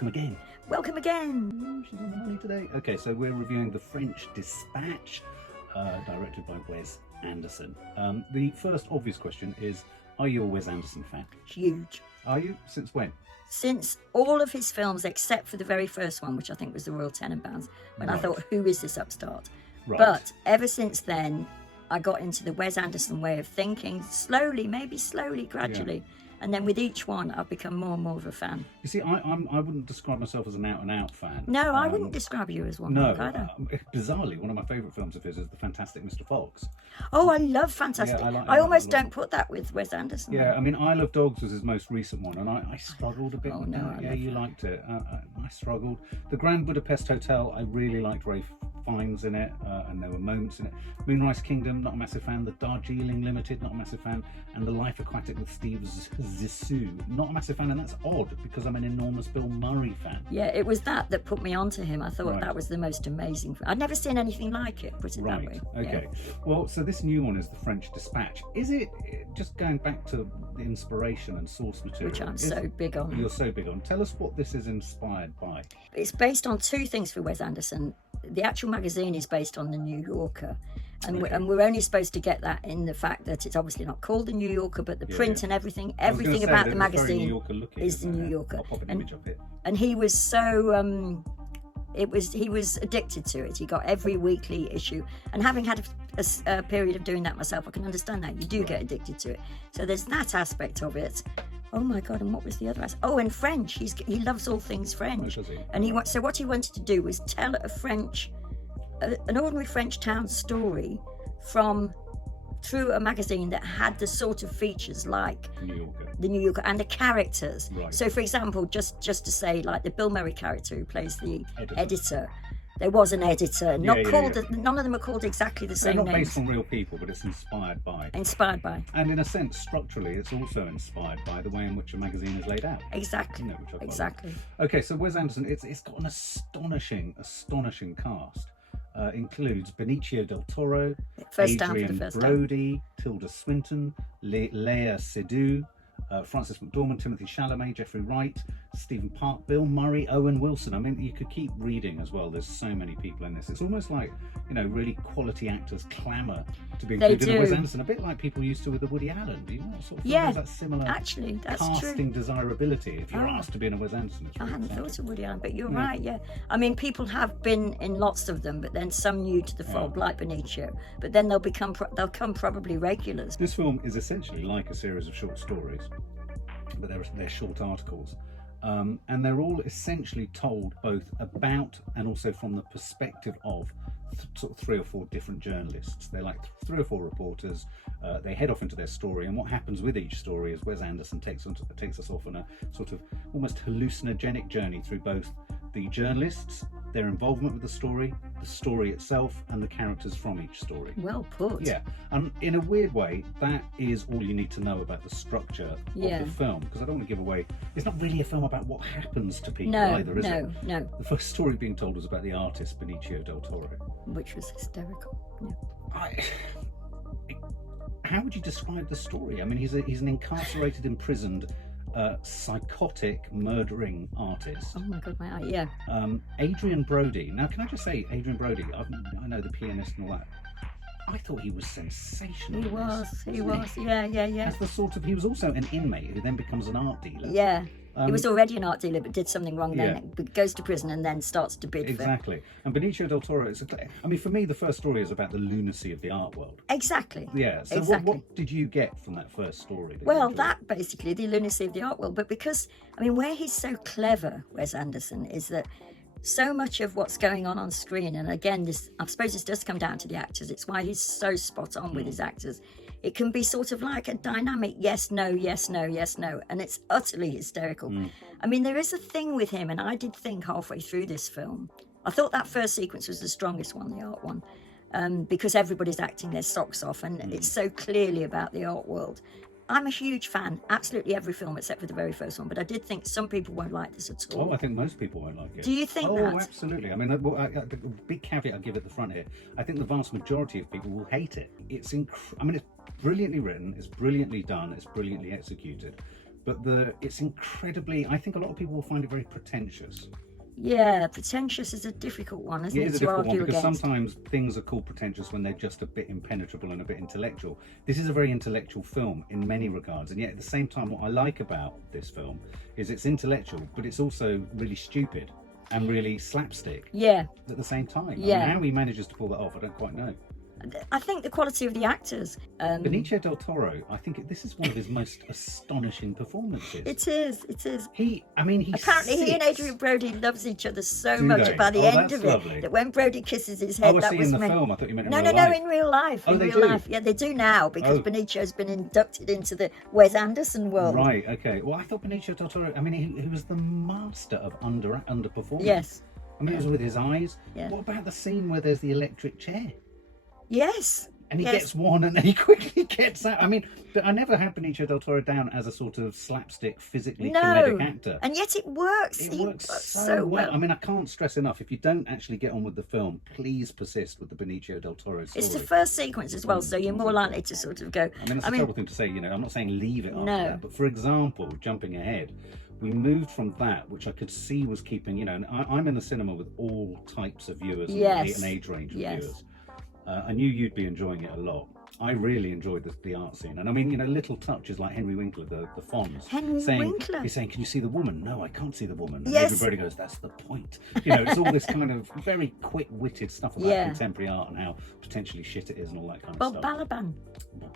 welcome again. Welcome again. She's on the money today. Okay, so we're reviewing The French Dispatch, directed by Wes Anderson. The first obvious question is, are you a Wes Anderson fan? Huge. Are you? Since when? Since all of his films, except for the very first one, which I think was The Royal Tenenbaums, when I thought, who is this upstart? Right. But ever since then, I got into the Wes Anderson way of thinking, slowly, maybe slowly, gradually. Yeah. And then with each one, I've become more and more of a fan. You see, I wouldn't describe myself as an out-and-out fan. No, I wouldn't describe you as one. No, either. Bizarrely, one of my favourite films of his is The Fantastic Mr. Fox. Oh, I love Fantastic. Yeah, I almost don't put that with Wes Anderson. Yeah, I mean, Isle of Dogs was his most recent one, and I struggled a bit with that. Yeah, you liked it. I struggled. The Grand Budapest Hotel, I really liked Ralph Fiennes in it, and there were moments in it. Moonrise Kingdom, not a massive fan. The Darjeeling Limited, not a massive fan. And The Life Aquatic with Steve Zissou, not a massive fan. And that's odd because I'm an enormous Bill Murray fan. Yeah, it was that put me onto him. I thought that was the most amazing. I'd never seen anything like it, put it that way. Okay. Yeah. Well, so this new one is The French Dispatch. Is it, just going back to the inspiration and source material, which I'm so big on. You're so big on. Tell us what this is inspired by. It's based on two things for Wes Anderson. The actual magazine is based on the New Yorker, and we're only supposed to get that in the fact that it's obviously not called the New Yorker, but the print and everything about the magazine is the New Yorker. I'll pop an image up here. And he was so he was addicted to it. He got every weekly issue, and having had a period of doing that myself, I can understand that you do get addicted to it. So there's that aspect of it. Oh my God! And what was the other aspect? Oh, and French. He loves all things French. And so what he wanted to do was tell an ordinary French town story through a magazine that had the sort of features like the New Yorker and the characters. Right. So, for example, just to say, like the Bill Murray character who plays the editor. There was an editor, none of them are called exactly the same names. They're not based on real people, but it's inspired by. Inspired by. And in a sense, structurally, it's also inspired by the way in which a magazine is laid out. Exactly. Exactly. Okay, so Wes Anderson, it's got an astonishing cast. Includes Benicio del Toro, Adrien Brody, Tilda Swinton, Léa Seydoux, Francis McDormand, Timothée Chalamet, Jeffrey Wright, Stephen Park, Bill Murray, Owen Wilson. I mean, you could keep reading as well. There's so many people in this. It's almost like, really quality actors clamour to be included in Wes Anderson. A bit like people used to with the Woody Allen. Do you know what sort of has that similar casting desirability if you're asked to be in a Wes Anderson? I hadn't thought of Woody Allen, but you're right, yeah. I mean, people have been in lots of them, but then some new to the fold, like Benicio. But then they'll come probably regulars. This film is essentially like a series of short stories, but they're short articles. And they're all essentially told both about and also from the perspective of sort of 3 or 4 different journalists. They're like 3 or 4 reporters. They head off into their story, and what happens with each story is Wes Anderson takes us off on a sort of almost hallucinogenic journey through both the journalists, their involvement with the story itself, and the characters from each story. Well put. Yeah, and in a weird way, that is all you need to know about the structure of the film, because I don't want to give away. It's not really a film about what happens to people either, is it? No. The first story being told was about the artist Benicio del Toro, which was hysterical. Yeah. How would you describe the story? I mean, he's an incarcerated, imprisoned, psychotic, murdering artist. Oh my God, my eye, yeah. Adrien Brody. Now, can I just say, Adrien Brody, I know the pianist and all that. I thought he was sensational. He was, yeah. As the sort of, he was also an inmate who then becomes an art dealer. Yeah. He was already an art dealer, but did something wrong, then goes to prison and then starts to bid Exactly. And Benicio del Toro, I mean, for me, the first story is about the lunacy of the art world. Exactly. Yeah. So what did you get from that first story? That basically, the lunacy of the art world. But because, I mean, where he's so clever, Wes Anderson, is that so much of what's going on screen, and again, I suppose this does come down to the actors. It's why he's so spot on with his actors. It can be sort of like a dynamic yes, no, and it's utterly hysterical. I mean, there is a thing with him, and I did think halfway through this film, I thought that first sequence was the strongest one, the art one, because everybody's acting their socks off, and it's so clearly about the art world. I'm a huge fan, absolutely every film except for the very first one, but I did think some people won't like this at all. Oh, I think most people won't like it. Do you think that? Oh, absolutely. I mean, the big caveat I give at the front here, I think the vast majority of people will hate it. It's brilliantly written, it's brilliantly done, it's brilliantly executed. but it's incredibly. I think a lot of people will find it very pretentious. Yeah, pretentious is a difficult one, isn't it? It is a difficult one because against. sometimes things are called pretentious when they're just a bit impenetrable and a bit intellectual. This is a very intellectual film in many regards, and yet at the same time, what I like about this film is it's intellectual, but it's also really stupid and really slapstick. Yeah. At the same time. Yeah. I mean, how he manages to pull that off, I don't quite know. I think the quality of the actors. Benicio del Toro, I think this is one of his most astonishing performances. It is. Apparently he and Adrien Brody loves each other so much by the end of it lovely. that when Brody kisses his head, that was in the film. I thought you meant in real life. No, in real life. Oh, in they real do? life. Yeah, they do now because Benicio's been inducted into the Wes Anderson world. Right. Okay. Well, I thought Benicio del Toro. I mean, he was the master of underperforming. Yes. I mean, it was with his eyes. Yeah. What about the scene where there's the electric chair? Yes. And he gets one and then he quickly gets out. I mean, but I never had Benicio del Toro down as a sort of slapstick, physically comedic actor. And yet it works. It works so well. I mean, I can't stress enough, if you don't actually get on with the film, please persist with the Benicio del Toro story. It's the first sequence as well, so you're more likely to sort of go... I mean, that's a terrible thing to say, you know. I'm not saying leave it after that. But for example, jumping ahead, we moved from that, which I could see was keeping, you know, and I'm in the cinema with all types of viewers and an age range of viewers. I knew you'd be enjoying it a lot. I really enjoyed the art scene. And I mean, you know, little touches like Henry Winkler, the Fonz. Winkler? He's saying, can you see the woman? No, I can't see the woman. And yes. everybody goes, that's the point. You know, it's all this kind of very quick-witted stuff about contemporary art and how potentially shit it is and all that kind of stuff. Bob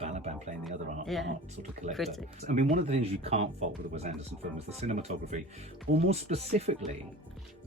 Balaban playing the other art sort of collector. Critic. I mean, one of the things you can't fault with a Wes Anderson film is the cinematography, or more specifically,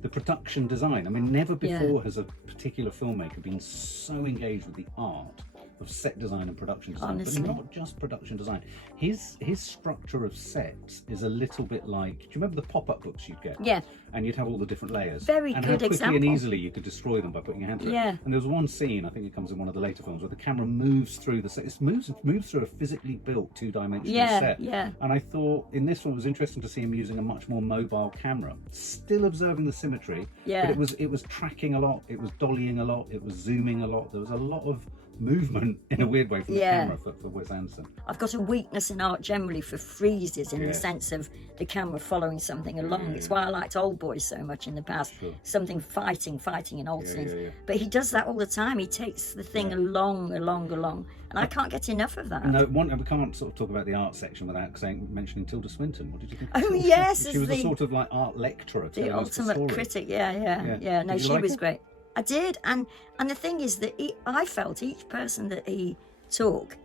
the production design. I mean, never before has a particular filmmaker been so engaged with the art of set design and production design, honestly. But not just production design. His structure of sets is a little bit like, do you remember the pop-up books you'd get? Yeah. And you'd have all the different layers. Very and good how quickly example. and easily you could destroy them by putting your hand through it. And there was one scene, I think it comes in one of the later films, where the camera moves through the set. It moves through a physically built two-dimensional set. Yeah. And I thought in this one it was interesting to see him using a much more mobile camera, still observing the symmetry. Yeah. But it was tracking a lot, it was dollying a lot, it was zooming a lot. There was a lot of movement in a weird way from the camera for Wes Anderson. I've got a weakness in art generally for freezes in the sense of the camera following something along. It's why I liked Old Boy so much in the past. Something fighting in old scenes. But he does that all the time. He takes the thing along. And I can't get enough of that. No, we can't sort of talk about the art section without mentioning Tilda Swinton. What did you think? Oh yes, she was a sort of like art lecturer. The ultimate critic. Yeah. No, she was great. I did, and the thing is that I felt each person that he took,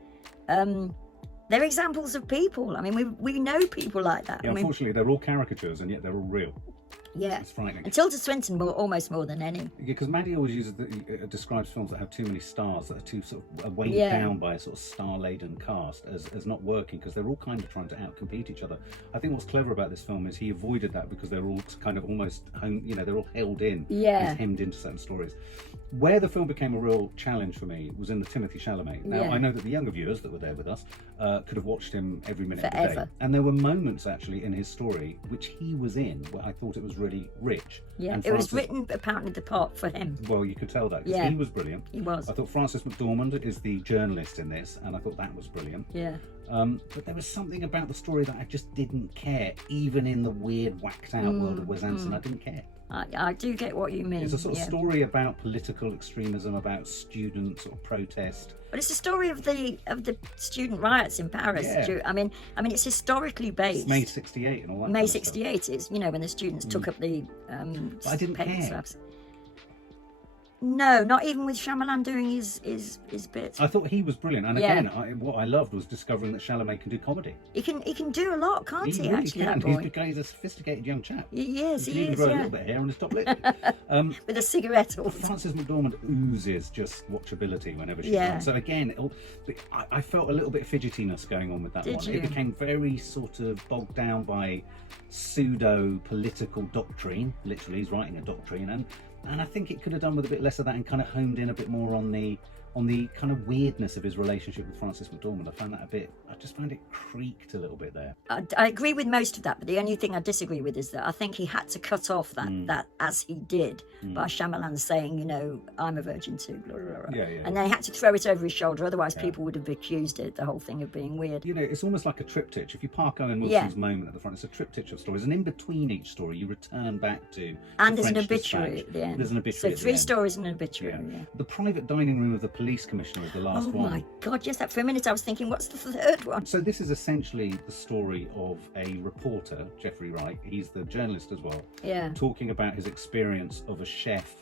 they're examples of people. I mean, we know people like that. Yeah, unfortunately, they're all caricatures, and yet they're all real. Yeah, it's frightening. And Tilda Swinton almost more than any. Yeah, because Maddie always describes films that have too many stars, that are too sort of weighed down by a sort of star-laden cast as not working, because they're all kind of trying to outcompete each other. I think what's clever about this film is he avoided that because they're all kind of almost they're all held in, and hemmed into certain stories. Where the film became a real challenge for me was in the Timothée Chalamet. Now, I know that the younger viewers that were there with us could have watched him every minute of the day. And there were moments, actually, in his story, which he was in, where I thought it was really rich. Yeah, and it was written, apparently, the part for him. Well, you could tell that, because he was brilliant. He was. I thought Frances McDormand is the journalist in this, and I thought that was brilliant. Yeah. But there was something about the story that I just didn't care, even in the weird, whacked-out world of Wes Anderson. I didn't care. I do get what you mean. It's a sort of story about political extremism, about students or protest. But it's a story of the student riots in Paris. Yeah. I mean, it's historically based. It's May '68 and all that. May '68 is when the students took up the I didn't care. Slabs. No, not even with Shyamalan doing his bit. I thought he was brilliant, and again, what I loved was discovering that Chalamet can do comedy. He can do a lot, can't he? Really actually, can. That boy. He's a sophisticated young chap. He is. He can grow a little bit of hair on his top lip. With a cigarette. Frances McDormand oozes just watchability whenever she's on. So again, I felt a little bit of fidgetiness going on with that one. You? It became very sort of bogged down by pseudo-political doctrine. Literally, he's writing a doctrine, and I think it could have done with a bit less of that and kind of honed in a bit more on the on the kind of weirdness of his relationship with Frances McDormand. I just found it creaked a little bit there. I agree with most of that, but the only thing I disagree with is that I think he had to cut off that as he did by Shyamalan saying, you know, I'm a virgin too, blah, blah, blah. Yeah, yeah. And then he had to throw it over his shoulder, otherwise people would have accused the whole thing of being weird. You know, it's almost like a triptych. If you park Owen Wilson's moment at the front, it's a triptych of stories, and in between each story you return back to and the there's French an obituary Dispatch. at the end. There's an obituary. So 3 stories and an obituary. Yeah. The private dining room of the police commissioner is the last one. Oh my God, yes, that for a minute I was thinking, what's the 3rd one? So this is essentially the story of a reporter, Jeffrey Wright, he's the journalist as well, talking about his experience of a chef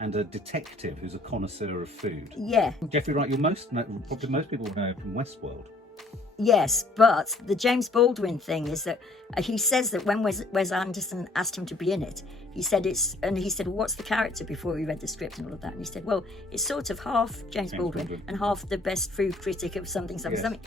and a detective who's a connoisseur of food. Yeah. Jeffrey Wright, probably most people know from Westworld. Yes, but the James Baldwin thing is that he says that when Wes Anderson asked him to be in it, he said well, what's the character before he read the script and all of that, and he said, well, it's sort of half James Baldwin and half the best food critic of something.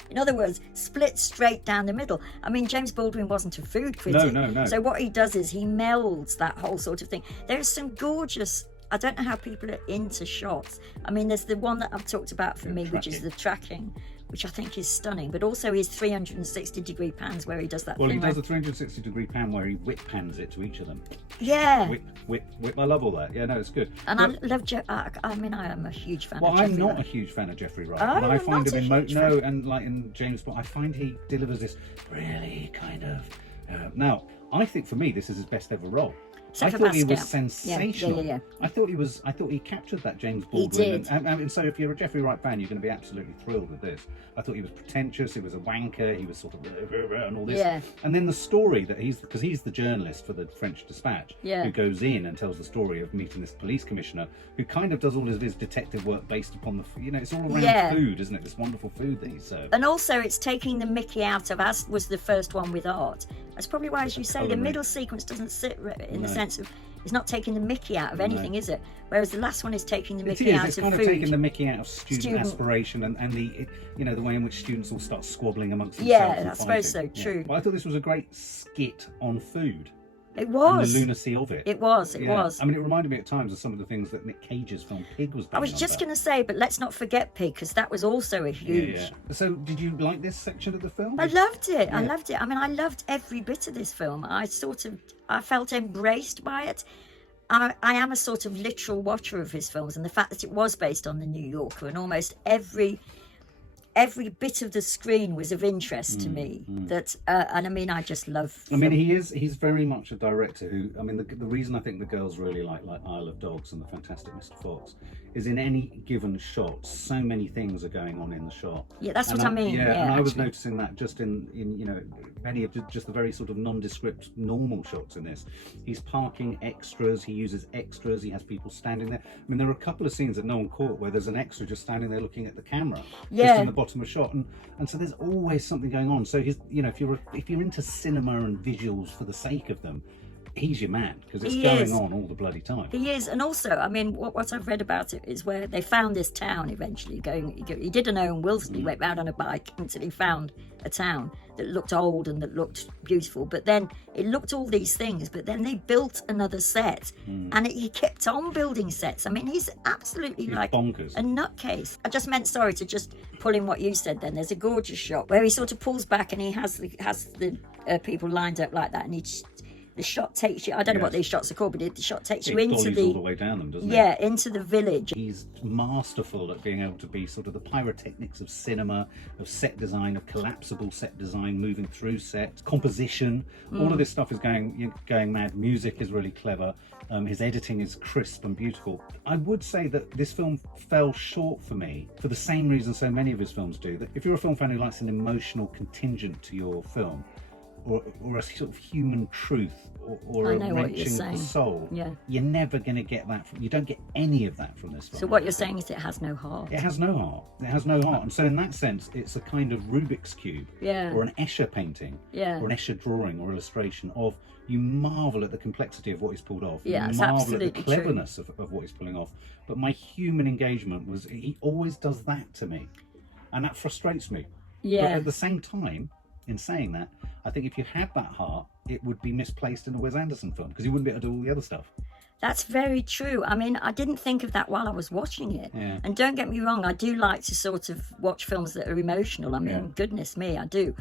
In other words, split straight down the middle. I mean, James Baldwin wasn't a food critic. No. So what he does is he melds that whole sort of thing. There's some gorgeous, I don't know how people are into shots. I mean, there's the one that I've talked about for me, which is the tracking, which I think is stunning, but also his 360-degree pans where he does that thing. Well, he does a 360-degree pan where he whip pans it to each of them. Yeah. Whip. I love all that. Yeah, no, it's good. And I love I mean, I am a huge fan of Jeffrey Wright. Well, I'm not a huge fan of Jeffrey Wright. Oh, and I find him in like in James Bond, I find he delivers this really kind of... now, I think for me, this is his best ever role. I thought he was sensational. Yeah. I thought he captured that James Baldwin. He did. And so if you're a Jeffrey Wright fan, you're going to be absolutely thrilled with this. I thought he was pretentious, he was a wanker, he was sort of and all this. Yeah. And then the story that because he's the journalist for the French Dispatch, who goes in and tells the story of meeting this police commissioner who kind of does all of his detective work based upon it's all around food, isn't it? This wonderful food that he serves. And also it's taking the mickey out of, as was the first one with art. That's probably why, as you say, the middle sequence doesn't sit in the sense of it's not taking the mickey out of anything, is it? Whereas the last one is taking the mickey out of food. It's kind of taking the mickey out of student aspiration and the the way in which students all start squabbling amongst themselves. Yeah, I suppose so. True. But I thought this was a great skit on food. It was. And the lunacy of it. It was. I mean, it reminded me at times of some of the things that Nick Cage's film Pig was. I was just going to say, but let's not forget Pig, because that was also a huge. Yeah. So, did you like this section of the film? I loved it. I loved it. I mean, I loved every bit of this film. I felt embraced by it. I am a sort of literal watcher of his films, and the fact that it was based on the New Yorker, and almost every bit of the screen was of interest to me. That and I mean, I just love. I mean, he's very much a director who. I mean, the reason I think the girls really like Isle of Dogs and The Fantastic Mr. Fox is in any given shot, so many things are going on in the shot. Yeah, that's what I mean. Yeah, and I was noticing that just in many of just the very sort of nondescript normal shots in this. He's parking extras, he uses extras, he has people standing there. I mean, there are a couple of scenes that no one caught where there's an extra just standing there looking at the camera, just in the bottom of a shot, and so there's always something going on. So he's, if you're into cinema and visuals for the sake of them, he's your man, because it's going on all the bloody time. He is. And also, I mean, what I've read about it is where they found this town eventually. He did an Owen Wilson, he went round on a bike until he found a town that looked old and that looked beautiful, but then it looked all these things, but then they built another set, and he kept on building sets. I mean, he's absolutely like bonkers, a nutcase. I just meant, sorry, to just pull in what you said then. There's a gorgeous shot where he sort of pulls back and he has the people lined up like that, and the shot takes you, I don't know what these shots are called, but the shot takes you into all the way down them, doesn't it? Yeah, into the village. He's masterful at being able to be sort of the pyrotechnics of cinema, of set design, of collapsible set design, moving through set, composition. All of this stuff is going mad. Music is really clever. His editing is crisp and beautiful. I would say that this film fell short for me for the same reason so many of his films do. That if you're a film fan who likes an emotional contingent to your film, or a sort of human truth, or a wrenching of the soul, you're never going to get that. You don't get any of that from this film. So what you're saying is it has no heart. It has no heart. It has no heart. And so in that sense, it's a kind of Rubik's Cube, or an Escher painting, or an Escher drawing or illustration of, you marvel at the complexity of what he's pulled off. Yeah, you marvel at the cleverness of what he's pulling off. But my human engagement was, he always does that to me. And that frustrates me. Yeah. But at the same time, in saying that, I think if you had that heart, it would be misplaced in a Wes Anderson film, because he wouldn't be able to do all the other stuff. That's very true. I mean, I didn't think of that while I was watching it. Yeah. And don't get me wrong, I do like to sort of watch films that are emotional. I mean, goodness me, I do.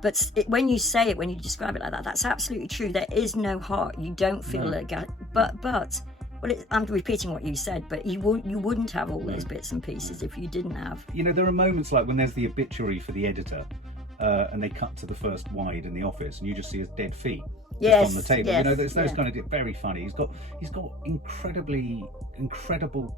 But when you say it, when you describe it like that, that's absolutely true. There is no heart. You don't feel it. But I'm repeating what you said, but you wouldn't have all those bits and pieces if you didn't have. You know, there are moments like when there's the obituary for the editor, and they cut to the first wide in the office, and you just see his dead feet. Yes, on the table. yes, You know, there's those kind of very funny. He's got incredible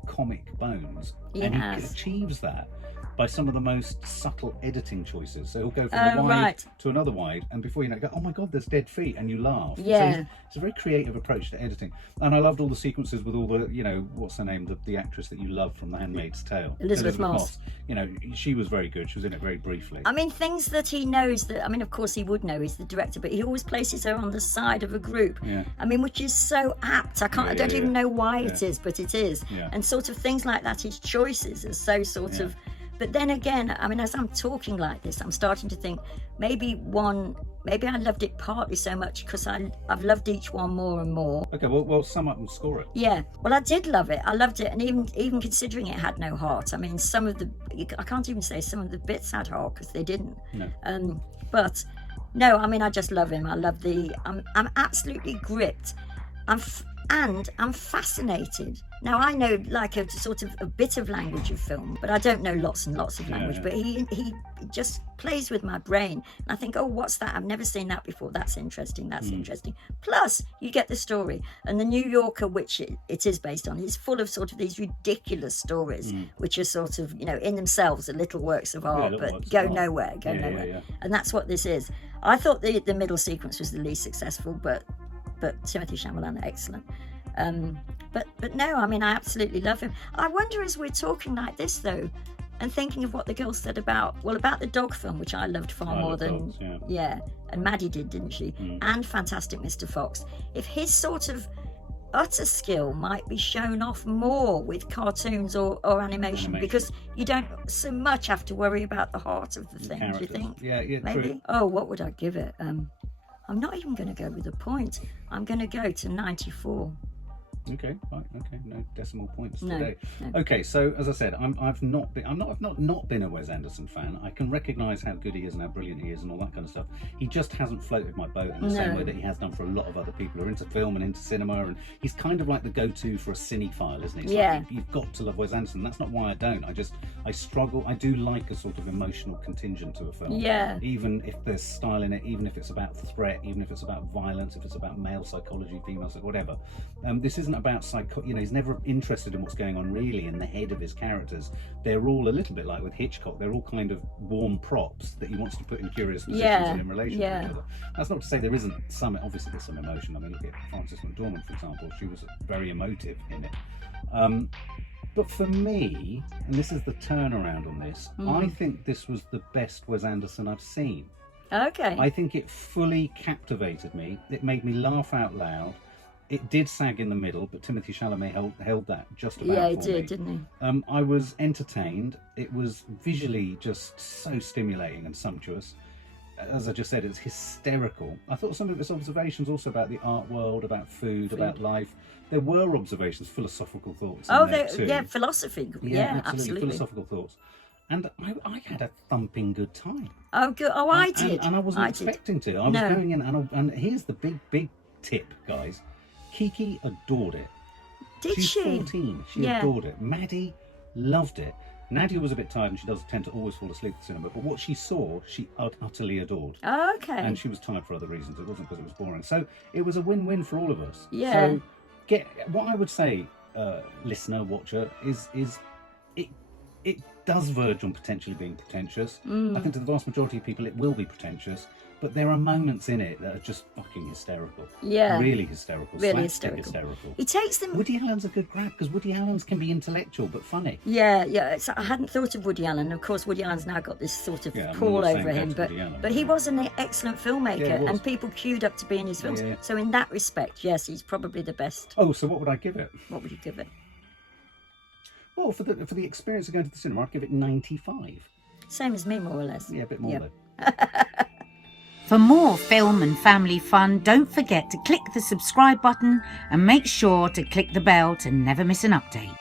comic bones, and he achieves that by some of the most subtle editing choices. So he'll go from a wide to another wide, and before you know it, go, oh my God, there's dead feet, and you laugh. Yeah. So it's a very creative approach to editing. And I loved all the sequences with all the, you know, what's her name, the actress that you love from The Handmaid's Tale. Elisabeth Moss. You know, she was very good. She was in it very briefly. I mean, things that he knows that, I mean, of course he would know, he's the director, but he always places her on the side of a group. Yeah. I mean, which is so apt. I don't even know why it is, but it is. Yeah. And sort of things like that, his choices are so sort of. But then again, I mean, as I'm talking like this, I'm starting to think maybe I loved it partly so much because I've loved each one more and more. Okay, well, sum up and score it. Yeah, well, I did love it. I loved it, and even considering it had no heart. I mean, I can't even say some of the bits had heart because they didn't. No. But no, I mean, I just love him. I love I'm absolutely gripped. I'm fascinated. Now, I know like a sort of a bit of language of film, but I don't know lots and lots of language. But he just plays with my brain. And I think, oh, what's that? I've never seen that before. That's interesting. That's interesting. Plus, you get the story. And the New Yorker, which it is based on, is full of sort of these ridiculous stories, which are sort of, you know, in themselves, are little works of art, but go nowhere. Yeah. And that's what this is. I thought the middle sequence was the least successful, but Timothée Chalamet, excellent. But no, I mean, I absolutely love him. I wonder, as we're talking like this though, and thinking of what the girl said about the dog film, which I loved far more than dogs, and Maddie didn't she? And Fantastic Mr. Fox. If his sort of utter skill might be shown off more with cartoons or animation, because you don't so much have to worry about the heart of the thing. Do you think? Yeah, maybe. True. Oh, what would I give it? I'm not even going to go with a point. I'm going to go to 94. Okay, fine. Okay, no decimal points No. today. Okay, so as I said, I've not been a Wes Anderson fan. I can recognise how good he is and how brilliant he is and all that kind of stuff. He just hasn't floated my boat in the same way that he has done for a lot of other people who are into film and into cinema. And he's kind of like the go-to for a cinephile, isn't he? It's like you've got to love Wes Anderson. That's not why I don't. I struggle. I do like a sort of emotional contingent to a film. Yeah. Even if there's style in it, even if it's about threat, even if it's about violence, if it's about male psychology, female psychology, whatever. This isn't about he's never interested in what's going on really in the head of his characters. They're all a little bit like with Hitchcock. They're all kind of warm props that he wants to put in curious positions and in relation to each other. That's not to say there isn't some, obviously there's some emotion. I mean, look at Frances McDormand, for example. She was very emotive in it. But for me, and this is the turnaround on this, I think this was the best Wes Anderson I've seen. Okay. I think it fully captivated me. It made me laugh out loud. It did sag in the middle, but Timothée Chalamet held that just about. Yeah, he for did, me. didn't he? I was entertained. It was visually just so stimulating and sumptuous. As I just said, it's hysterical. I thought some of its observations also about the art world, about food, about life. There were observations, philosophical thoughts. Oh, in there too. Yeah, philosophy. Yeah, absolutely. Philosophical thoughts. And I had a thumping good time. Oh, good. Oh, I did. And I wasn't expecting to. I was going in, and here's the big tip, guys. Kiki adored it. She's 14. She adored it. Maddie loved it. Nadia was a bit tired and she does tend to always fall asleep at the cinema, but what she saw, she utterly adored. Okay. And she was tired for other reasons. It wasn't because it was boring. So it was a win-win for all of us. Yeah. So what I would say, listener, watcher, is it does verge on potentially being pretentious. I think to the vast majority of people it will be pretentious. But there are moments in it that are just fucking hysterical. Yeah. Really hysterical. Really hysterical. He takes them... Woody Allen's a good grab because Woody Allen's can be intellectual but funny. Yeah. I hadn't thought of Woody Allen. Of course, Woody Allen's now got this sort of pall over him. But he was an excellent filmmaker and people queued up to be in his films. Yeah. So in that respect, yes, he's probably the best. Oh, so what would I give it? What would you give it? Well, for the experience of going to the cinema, I'd give it 95. Same as me, more or less. Yeah, a bit more though. For more film and family fun, don't forget to click the subscribe button and make sure to click the bell to never miss an update.